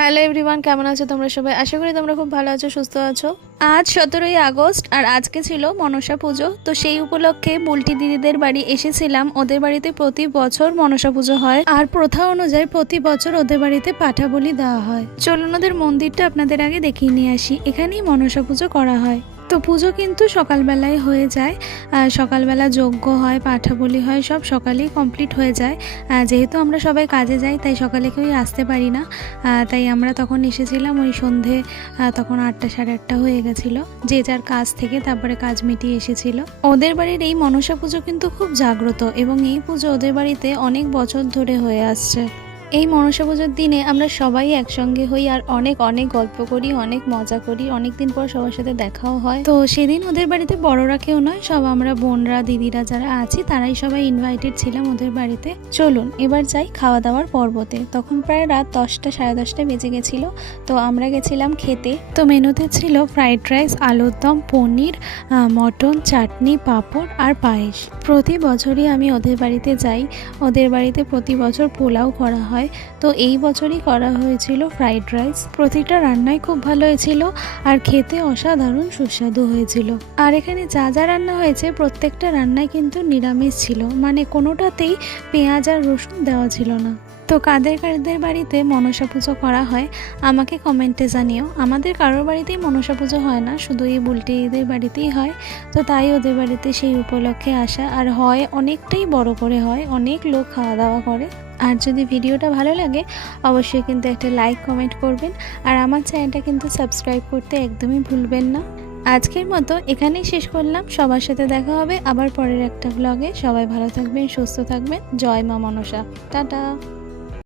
Hello everyone, কেমন আছো তোমরা সবাই? আশা করি তোমরা খুব ভালো আছো, সুস্থ আছো। আজ 17ই আগস্ট আর আজকে ছিল মনসা পুজো। তো সেই উপলক্ষে বুলটি দিদিদের বাড়ি এসেছিলাম। ওদের বাড়িতে প্রতি বছর মনসা পুজো হয় আর প্রথা অনুযায়ী প্রতি বছর ওদের বাড়িতে পাঠা বলি দেওয়া হয়। চলুন ওদের মন্দিরটা আপনাদের আগে দেখিয়ে নিয়ে আসি। এখানেই মনসা পুজো করা হয়। তো পুজো কিন্তু সকালবেলায় হয়ে যায়। সকালবেলা যজ্ঞ হয়, পাঠা বলি হয়, সব সকালেই কমপ্লিট হয়ে যায়। যেহেতু আমরা সবাই কাজে যাই তাই সকালে কেউই আসতে পারি না। তাই আমরা তখন এসেছিলাম ওই সন্ধে, তখন 8টা সাড়ে 8টা হয়ে গেছিলো। যে যার কাজ থেকে তারপরে কাজ মিটিয়ে এসেছিল। ওদের বাড়ির এই মনসা পুজো কিন্তু খুব জাগ্রত এবং এই পুজো ওদের বাড়িতে অনেক বছর ধরে হয়ে আসছে। এই মনসা পুজোর দিনে আমরা সবাই একসঙ্গে হই আর অনেক অনেক গল্প করি, অনেক মজা করি, অনেক দিন পর সবার সাথে দেখাও হয়। তো সেদিন ওদের বাড়িতে বড়রা কেউ নয়, সব আমরা বোনরা দিদিরা যারা আছি তারাই সবাই ইনভাইটেড ছিলাম ওদের বাড়িতে। চলুন এবার যাই খাওয়া দাওয়ার পর্বতে। তখন প্রায় রাত 10টা সাড়ে 10টা বেজে গেছিল। তো আমরা গেছিলাম খেতে। তো মেনুতে ছিল ফ্রাইড রাইস, আলুর দম, পনির, মটন, চাটনি, পাঁপড় আর পায়েস। প্রতি বছরই আমি ওদের বাড়িতে যাই। ওদের বাড়িতে প্রতি বছর পোলাও করা হয়। তো এই বছরই করা হয়েছিল ফ্রাইড রাইস। প্রতিটা রান্নাই খুব ভালো হয়েছিল আর খেতে অসাধারণ সুস্বাদু হয়েছিল। আর এখানে যা যা রান্না হয়েছে প্রত্যেকটা রান্নাই কিন্তু নিরামিষ ছিল, মানে কোনোটাতেই পেঁয়াজ আর রসুন দেওয়া ছিল না। তো কাদের কাদের বাড়িতে মনসা পুজো করা হয় আমাকে কমেন্টে জানিও। আমাদের কারোর বাড়িতেই মনসা পুজো হয় না, শুধু এই বুলটিদের বাড়িতেই হয়। তো তাই ওদের বাড়িতে সেই উপলক্ষে আসা, আর হয় অনেকটাই বড় করে হয়, অনেক লোক খাওয়া দাওয়া করে। আর যদি ভিডিওটা ভালো লাগে অবশ্যই কিন্তু একটা লাইক কমেন্ট করবেন আর আমার চ্যানেলটা কিন্তু সাবস্ক্রাইব করতে একদমই ভুলবেন না। আজকের মতো এখানেই শেষ করলাম। সবার সাথে দেখা হবে আবার পরের একটা ব্লগে। সবাই ভালো থাকবেন, সুস্থ থাকবেন। জয় মা মনসা। টাটা।